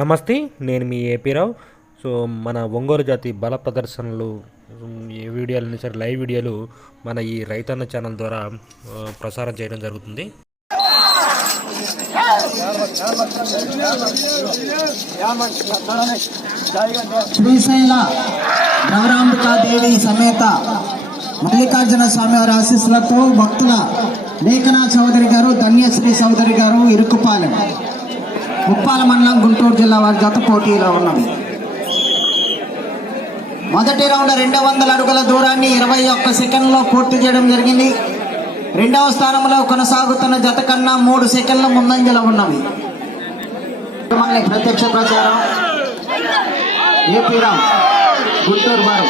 నమస్తే నేను మీ ఏపీరావు సో మన ఒంగోలు జాతి బల ప్రదర్శనలు ఏ వీడియోలు సరే లైవ్ వీడియోలు మన ఈ రైతన్న ఛానల్ ద్వారా ప్రసారం చేయడం జరుగుతుంది. శ్రీశైల దేవి సమేత మల్లికార్జున స్వామి వారి ఆశీస్సులతో భక్తుల లేఖనా చౌదరి గారు ధన్యశ్రీ చౌదరి గారు ఇరుకుపాలెం. ఉప్పాల మండలం గుంటూరు జిల్లా వారి జత పోటీలో ఉన్నవి మొదటి రౌండ్ రెండు వందల అడుగుల దూరాన్ని ఇరవై ఒక్క సెకండ్లో పూర్తి చేయడం జరిగింది. రెండవ స్థానంలో కొనసాగుతున్న జత కన్నా మూడు సెకండ్ల ముందంజలో ఉన్నవి. ప్రత్యక్ష ప్రచారం. ఏపీ రామ్ గుంటూరు వారు.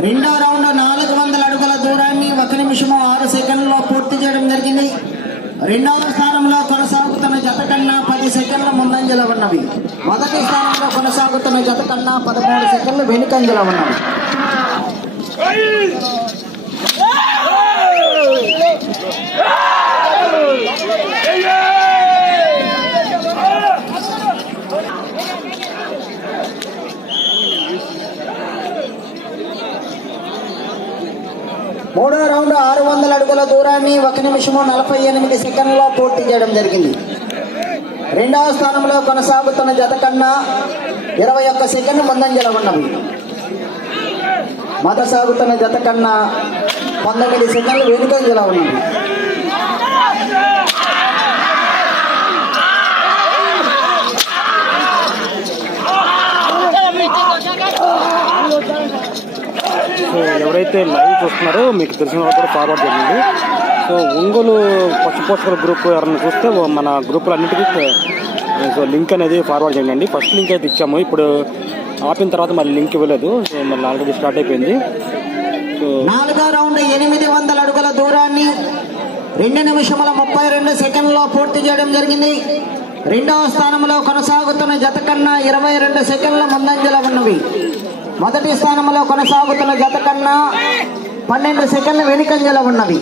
రెండో రౌండ్ నాలుగు వందల అడుగుల దూరాన్ని ఒక నిమిషము ఆరు సెకండ్లో పూర్తి చేయడం జరిగింది. రెండవ స్థానంలో కొనసాగుతున్న జత కన్నా పది సెకండ్ల ముందంజలో ఉన్నవి. మొదటి స్థానంలో కొనసాగుతున్న జత కన్నా పదమూడు సెకండ్లు వెనుకంజలో ఉన్నవి. మూడో రౌండ్ ఆరు వందల అడుగుల దూరాన్ని ఒక నిమిషము నలభై ఎనిమిది సెకండ్లో పూర్తి చేయడం జరిగింది. రెండవ స్థానంలో కొనసాగుతున్న జత కన్నా ఇరవై ఒక్క సెకండ్ ముందంజలో ఉన్నవి. మత సాగుతున్న జత కన్నా పంతొమ్మిది సెకండ్లు వెనుకంజలో ఉన్నవి సో ఎవరైతే లైవ్ చూస్తున్నారో మీకు తెలిసిన వాళ్ళు కూడా ఫార్వర్డ్ చేయండి. సో ఒంగోలు పశుపోషకుల గ్రూప్ ఎవరైనా చూస్తే మన గ్రూపులు అన్నిటికీ సో లింక్ అనేది ఫార్వర్డ్ చేయండి ఫస్ట్ లింక్ అయితే ఇచ్చాము. ఇప్పుడు ఆపిన తర్వాత మళ్ళీ లింక్ ఇవ్వలేదు. సో మళ్ళీ ఆల్రెడీ స్టార్ట్ అయిపోయింది. సో నాలుగో రౌండ్ ఎనిమిది వందల అడుగుల దూరాన్ని రెండు నిమిషముల ముప్పై రెండు సెకండ్లో పూర్తి చేయడం జరిగింది. రెండవ స్థానంలో కొనసాగుతున్న జత కన్నా ఇరవై రెండు సెకండ్ల ముందంజలో ఉన్నవి. మొదటి స్థానంలో కొనసాగుతున్న జత కన్నా పన్నెండు సెకండ్ల వెనుకంజలో ఉన్నవి.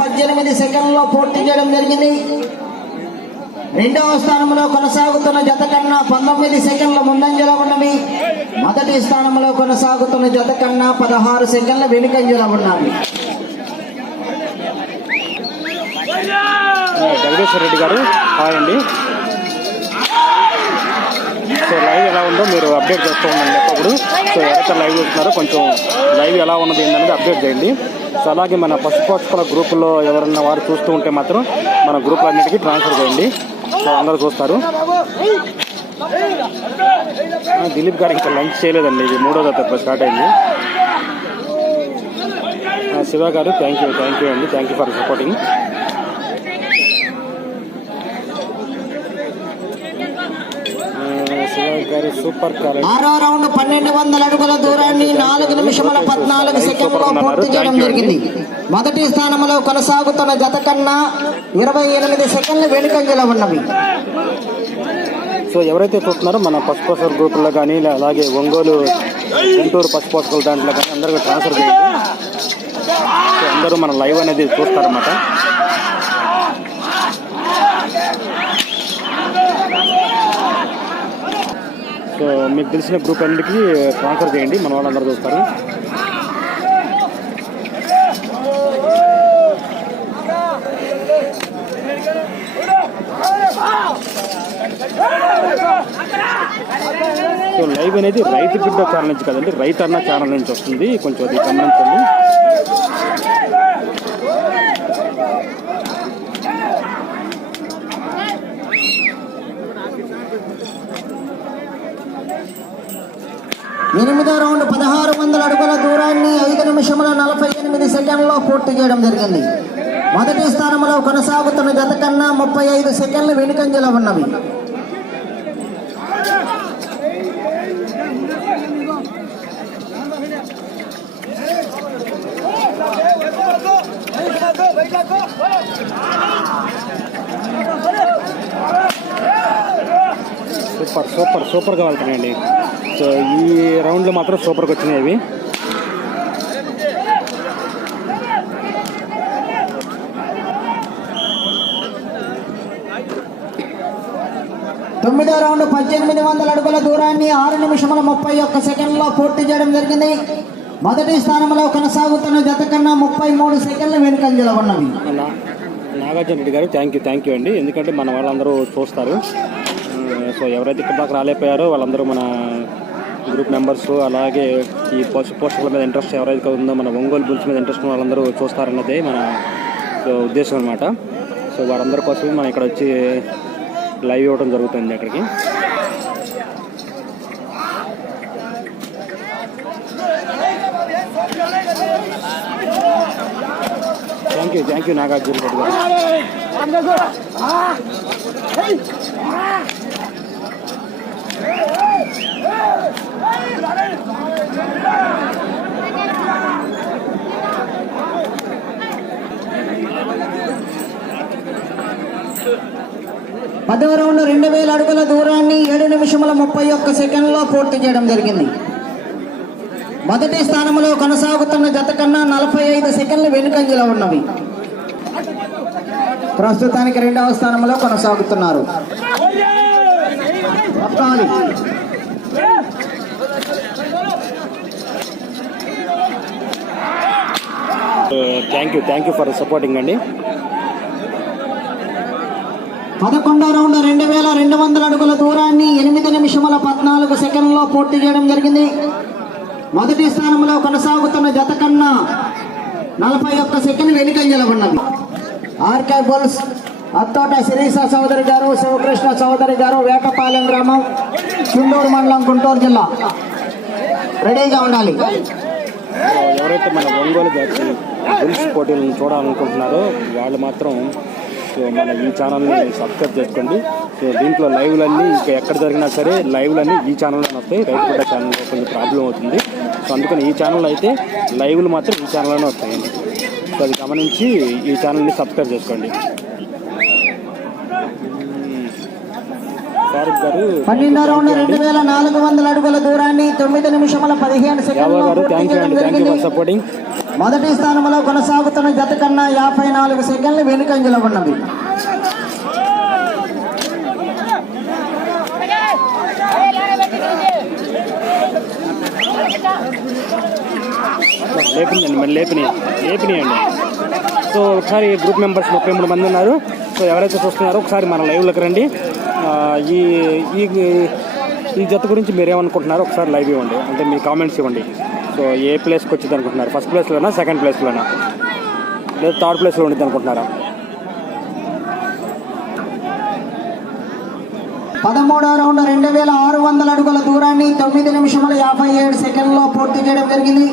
పద్దెనిమిది సెకండ్లో పూర్తి చేయడం జరిగింది. రెండవ స్థానంలో కొనసాగుతున్న జత కన్నా పంతొమ్మిది సెకండ్ల ముందంజలో ఉన్నవి. మొదటి స్థానంలో కొనసాగుతున్న జత కన్నా పదహారు సెకండ్ల వెనుకంజలో ఉన్నారు. జగదీశ్వర రెడ్డి గారు హాయ్ అండి. సో లైవ్ ఎలా ఉందో మీరు అప్డేట్ చేస్తూ ఉండండి అప్పుడు సో ఎవరైతే లైవ్ చూస్తున్నారో కొంచెం లైవ్ ఎలా ఉన్నది ఏంటనేది అప్డేట్ చేయండి. సో అలాగే మన పశుపోషకుల గ్రూపులో ఎవరన్నా వారు చూస్తూ ఉంటే మాత్రం మన గ్రూప్లన్నిటికీ ట్రాన్స్ఫర్ చేయండి. సో అందరూ చూస్తారు. దిలీప్ గారు ఇంకా లంచ్ చేయలేదండి. ఇది మూడో దత్త స్టార్ట్ అయింది. Shiva garu thank you thank you అండి. థ్యాంక్ యూ ఫర్ సపోర్టింగ్ ఆరో రౌండ్ పన్నెండు వందల అడుగుల దూరాన్ని నాలుగు నిమిషముల పద్నాలుగు సెకండ్లో పూర్తి చేయడం జరిగింది. మొదటి స్థానంలో కొనసాగుతున్న జత కన్నా ఇరవై ఎనిమిది సెకండ్లు వెనుకంజలో ఉన్నవి. సో ఎవరైతే చూస్తున్నారో మన పశుపోషక గ్రూపుల్లో కానీ అలాగే ఒంగోలు గుంటూరు పశుపోషకుల దాంట్లో కానీ అందరికీ ట్రాన్స్ఫర్ చేయండి సో అందరూ మన లైవ్ అనేది చూస్తారన్నమాట. సో మీకు తెలిసిన గ్రూప్ అన్నిటికీ ట్రాన్స్ఫర్ చేయండి మన వాళ్ళందరూ చూస్తారు సో లైవ్ అనేది రైతు బిడ్డ ఛానల్ నుంచి కదండి రైతు అన్న ఛానల్ నుంచి వస్తుంది. కొంచెం అది గమనించండి. ఎనిమిదో రౌండ్ పదహారు వందల అడుగుల దూరాన్ని ఐదు నిమిషముల నలభై ఎనిమిది సెకండ్లో పూర్తి చేయడం జరిగింది. మొదటి స్థానంలో కొనసాగుతున్న గత కన్నా ముప్పై ఐదు సెకండ్లు వెనుకంజలో ఉన్నవి. సూపర్గా వెళ్తున్నాయండి. సో ఈ రౌండ్లో మాత్రం సూపర్గా వచ్చినాయి అవి తొమ్మిదో రౌండ్ పద్దెనిమిది వందల అడుగుల దూరాన్ని ఆరు నిమిషముల ముప్పై ఒక్క సెకండ్లో పూర్తి చేయడం జరిగింది. మొదటి స్థానంలో కొనసాగుతున్న జత కన్నా ముప్పై మూడు సెకండ్లు వెనుకంజలో ఉన్నవి. నాగార్జున రెడ్డి గారు థ్యాంక్ యూ థ్యాంక్ యూ అండి. ఎందుకంటే మన వాళ్ళందరూ చూస్తారు. సో ఎవరైతే ఇక్కడ దాకా రాలేకపోయారో వాళ్ళందరూ మన గ్రూప్ మెంబర్స్ అలాగే ఈ పశు పోషకుల మీద ఇంట్రెస్ట్ ఎవరైతే ఉందో మన ఒంగోలు బుల్స్ మీద ఇంట్రెస్ట్ ఉన్న వాళ్ళందరూ చూస్తారన్నదే మన సో, ఉద్దేశం అనమాట సో వారందరి కోసం మనం ఇక్కడ వచ్చి లైవ్ ఇవ్వడం జరుగుతుంది అక్కడికి. Thank you thank you Nagarjuna Reddy garu పదవ రౌండ్ రెండు వేల అడుగుల దూరాన్ని ఏడు నిమిషముల ముప్పై ఒక్క సెకండ్లో పూర్తి చేయడం జరిగింది. మొదటి స్థానంలో కొనసాగుతున్న జత కన్నా నలభై ఐదు సెకండ్లు వెనుకంజలో ఉన్నవి. ప్రస్తుతానికి రెండవ స్థానంలో కొనసాగుతున్నారు. ఒక్కాలి. Thank you thank you for supporting అండి. పదకొండవ రౌండ్ రెండు వేల రెండు వందల అడుగుల దూరాన్ని ఎనిమిది నిమిషముల పద్నాలుగు సెకండ్లో పూర్తి చేయడం జరిగింది. మొదటి స్థానంలో కొనసాగుతున్న జత కన్నా నలభై ఒక్క సెకండ్ వెనుకంజల ఉన్నది. ఆర్కే బుల్స్ అత్తోట శిరీష చౌదరి గారు శివకృష్ణ చౌదరి గారు వేటపాలెం గ్రామం చుండూరు మండలం గుంటూరు జిల్లా. రెడీగా ఉండాలి. ఎవరైతే మన ఒంగోలు బ్యాచ్ పోటీలను చూడాలనుకుంటున్నారో వాళ్ళు మాత్రం సో మన ఈ ఛానల్ని సబ్స్క్రైబ్ చేసుకోండి. సో దీంట్లో లైవ్లన్నీ ఇంకా ఎక్కడ జరిగినా సరే లైవ్లన్నీ ఈ ఛానల్లో వస్తాయి. రైతు బిడ్డ ఛానల్లో కొంచెం ప్రాబ్లం అవుతుంది. సో అందుకని ఈ ఛానల్ అయితే లైవ్లు మాత్రం ఈ ఛానల్లోనే వస్తాయండి. సో అది గమనించి ఈ ఛానల్ని సబ్స్క్రైబ్ చేసుకోండి. పన్నెండో రౌండ్ రెండు వేల నాలుగు వందల అడుగుల దూరాన్ని తొమ్మిది నిమిషముల పదిహేను సెకండ్లో సపోర్టింగ్ మొదటి స్థానంలో కొనసాగుతున్న జత కన్నా యాభై నాలుగు సెకండ్లు వెనుకంజలో ఉన్నవి. లేపిందండి మరి లేపినాయి లేపినాయండి. సో ఒకసారి గ్రూప్ మెంబర్స్ ముప్పై మూడు మంది ఉన్నారు. సో ఎవరైతే చూస్తున్నారో ఒకసారి మన లైవ్లోకి రండి. ఈ ఈ ఈ జత గురించి మీరేమనుకుంటున్నారో ఒకసారి లైవ్ ఇవ్వండి. అంటే మీ కామెంట్స్ ఇవ్వండి. సో ఏ ప్లేస్కి వచ్చింది అనుకుంటున్నారు? ఫస్ట్ ప్లేస్లోనా సెకండ్ ప్లేస్లోనా? లేదా థర్డ్ ప్లేస్లో ఉండిద్ది అనుకుంటున్నారా? పదమూడో రౌండ్ రెండు వేల ఆరు వందల అడుగుల దూరాన్ని తొమ్మిది నిమిషముల యాభై ఏడు సెకండ్లో పూర్తి చేయడం జరిగింది.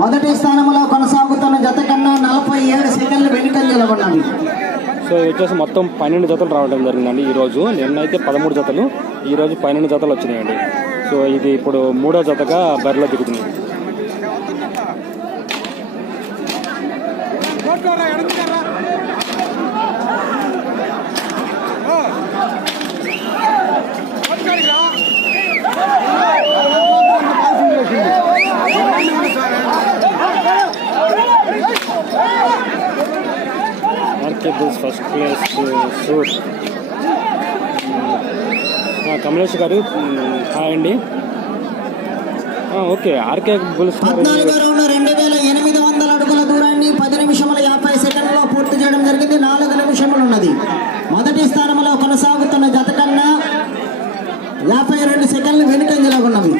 మొదటి స్థానంలో కొనసాగుతున్న జత కన్నా నలభై ఏడు సెకండ్లు వెనుక ఉన్నవి సో ఇది వచ్చేసి మొత్తం పన్నెండు జతలు రావడం జరిగిందండి ఈరోజు నిన్నైతే పదమూడు జతలు ఈరోజు పన్నెండు జతలు వచ్చినాయండి. సో ఇది ఇప్పుడు మూడో జతగా బరిలో దిగుతుంది. RK first place suit Kamlesh garu hi అండి. ఆ, ఓకే ఆర్కే బుల్స్ గారు. రెండు వేల ఎనిమిది వందల అడుగుల దూరాన్ని పది నిమిషముల యాభై సెకండ్లో పూర్తి చేయడం జరిగింది. నాలుగు నిమిషములు ఉన్నది. మొదటి స్థానంలో కొనసాగుతున్న జత కన్నా యాభై రెండు సెకండ్లు వెనుక ఉన్నవి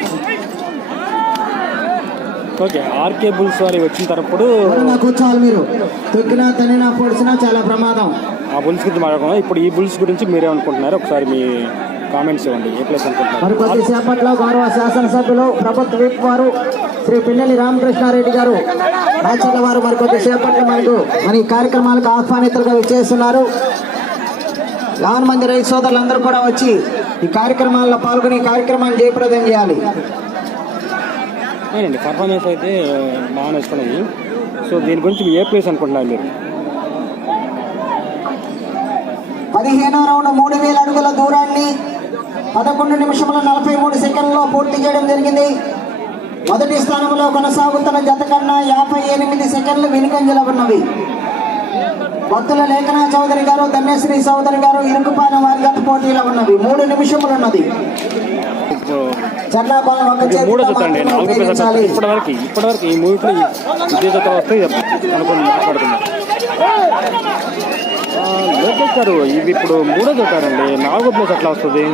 ఓకే ఆర్కే బుల్స్ వారి వచ్చిన తరప్పుడు కూర్చోవాలి మీరు. తొక్కినా తనినా పొడిచినా చాలా ప్రమాదం. ఆ బుల్స్ గురించి మాట్లాడుకున్నాం ఇప్పుడు ఈ బుల్స్ గురించి మీరేమనుకుంటున్నారు? ఒకసారి మీ కామెంట్స్ ఇవ్వండి. ఏ ప్లేస్ అనుకుంటున్నారు? మరి కొద్దిసేపట్లో గౌరవ శాసనసభ్యులు ప్రభుత్వ విప్ వారు శ్రీ పిన్నెల్లి రామకృష్ణారెడ్డి గారు. రాచర్ల వారు మరి కొద్దిసేపట్లో మనకు మన ఈ కార్యక్రమాలకు ఆహ్వానితులుగా విచ్చేస్తున్నారు. యావన్ మంది రైతు సోదరులందరూ కూడా వచ్చి ఈ కార్యక్రమాల్లో పాల్గొని కార్యక్రమాన్ని జయప్రదం చేయాలి. అవునండి పర్ఫార్మెన్స్ అయితే బాగా నచ్చుతున్నాయి సో దీని గురించి ఏ ప్లేస్ అనుకుంటున్నారు మీరు? పదిహేనో రౌండ్ మూడు వేల అడుగుల దూరాన్ని పదకొండు నిమిషముల నలభై మూడు సెకండ్లో పూర్తి చేయడం జరిగింది. మొదటి స్థానంలో కొనసాగుతున్న జత కన్నా యాభై ఎనిమిది సెకండ్లు వెనుకంజల ఉన్నవి. భక్తుల లేఖన చౌదరి గారు ధన్యశ్రీ చౌదరి గారు ఇరుకుపాలెం వారి జత పోటీలో ఉన్నవి మూడు నిమిషములు ఉన్నది చర్లాపాలెం ఒక మూడో జత అండి. నాలుగు జత ఉపయోగించాలి ఇప్పటివరకు ఇప్పటివరకు ఈ మూవీలో ఇదే జత వస్తే అనుకుని మాట్లాడుతున్నాం. లోకేష్ గారు ఇవి ఇప్పుడు మూడో జత అండి. నాలుగో ప్లేస్ ఎట్లా వస్తుంది?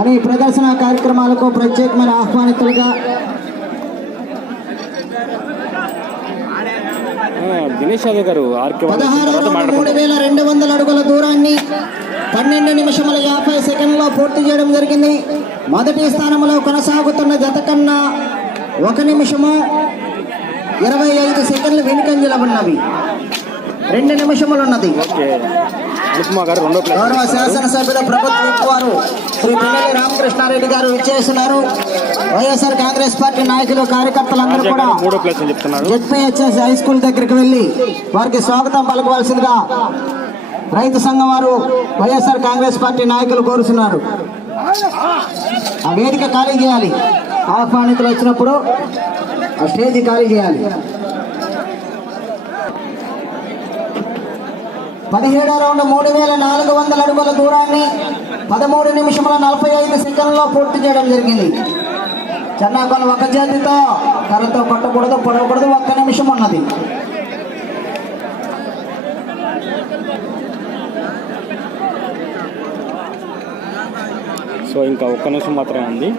అని ప్రదర్శన కార్యక్రమాలకు ప్రత్యేకమైన ఆహ్వానితులుగా దినేష్ యాదవ్ గారు పదహారు మూడు వేల రెండు వందల అడుగుల దూరాన్ని పన్నెండు నిమిషముల యాభై సెకండ్లో పూర్తి చేయడం జరిగింది. మొదటి స్థానంలో కొనసాగుతున్న జత కన్నా ఒక నిమిషము ఇరవై ఐదు సెకండ్లు వెనుకంజల ఉన్నవి. రెండు నిమిషములు ఉన్నది. అనుపమ గారు రెండో ప్లేస్ గౌరవ శాసనసభ్యుల ప్రభుత్వ వారు శ్రీ పిల్లలి రామకృష్ణారెడ్డి గారు ఇచ్చేస్తున్నారు వైఎస్ఆర్ కాంగ్రెస్ పార్టీ నాయకులు కార్యకర్తలందరూ కూడా మూడో ప్లేస్ అని చెప్తున్నారు. జెడ్పీహెచ్ఎస్ హై స్కూల్ దగ్గరికి వెళ్ళి వారికి స్వాగతం పలకవలసిందిగా రైతు సంఘం వారు వైఎస్ఆర్ కాంగ్రెస్ పార్టీ నాయకులు కోరుతున్నారు ఆ వేదిక ఖాళీ చేయాలి. ఆహ్వానితులు వచ్చినప్పుడు ఆ స్టేజ్ ఖాళీ చేయాలి. పదిహేడో రౌండ్ మూడు వేల నాలుగు వందల అడుగుల దూరాన్ని పదమూడు నిమిషముల నలభై ఐదు సెకండ్లో పూర్తి చేయడం జరిగింది. చెన్నాకొల ఒక చేతితో కర్రతో కొట్టకూడదు పొడవకూడదు ఒక్క నిమిషం ఉన్నది. సో ఇంకా ఒక్క నిమిషం మాత్రమే ఉంది.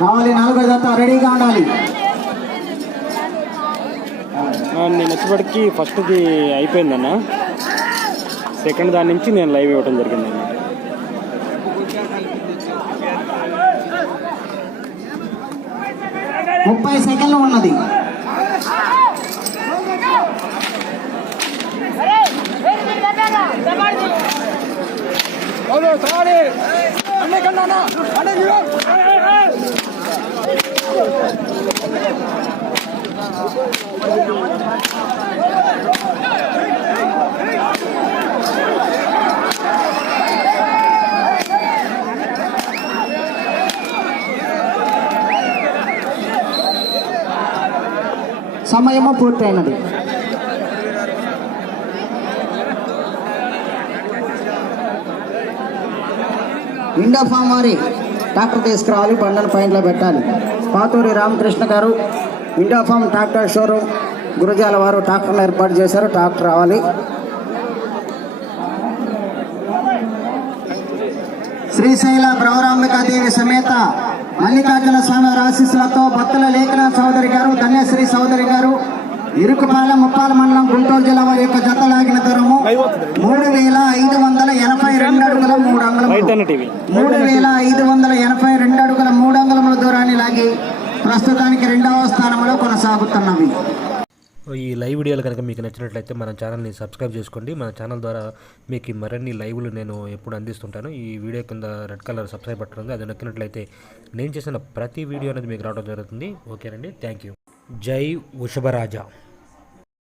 కావాలి నాలుగో జత రెడీగా ఉండాలి. నేను వచ్చేప్పటికి ఫస్ట్ది అయిపోయిందన్న. సెకండ్ దాని నుంచి నేను లైవ్ ఇవ్వడం జరిగింది అన్నమాట ముప్పై సెకండ్లు ఉన్నది. సమయము పూర్తయినది. ఇండో ఫామ్ వారి ట్రాక్టర్ తీసుకురావాలి బండను పాయింట్లో పెట్టాలి. Paturi Ramakrishna garu Indo farm tractor showroom Gurazala వారు ట్రాక్టర్లు ఏర్పాటు చేశారు ట్రాక్టర్ రావాలి. శ్రీశైల దేవి సమేత మల్లికార్జున స్వామి ఆశీస్సులతో భక్తుల లేఖన చౌదరి గారు ధన్యశ్రీ చౌదరి గారు ఇరుకుపాలెం ముప్పాల మండలం గుంటూరు జిల్లా వారి యొక్క జత లాగిన దూరము మూడు వేల ఐదు వందల ఎనభై రెండు అడుగుల మూడు అంగుళములు. మూడు వేల ఐదు వందల ఎనభై రెండు అడుగుల మూడు అంగుళముల దూరాన్ని లాగి ప్రస్తుతానికి రెండవ స్థానంలో కొనసాగుతున్నవి. ఈ లైవ్ వీడియోలు కనుక మీకు నచ్చినట్లయితే మన ఛానల్ని సబ్స్క్రైబ్ చేసుకోండి. మన ఛానల్ ద్వారా మీకు మరిన్ని లైవ్లు నేను ఎప్పుడు అందిస్తుంటాను. ఈ వీడియో కింద రెడ్ కలర్ సబ్స్క్రైబ్ బటన్ ఉంది. అది నొక్కినట్లయితే నేను చేసిన ప్రతి వీడియో అనేది మీకు రావడం జరుగుతుంది. ఓకేనండి. Thank you. జై వృషభరాజా.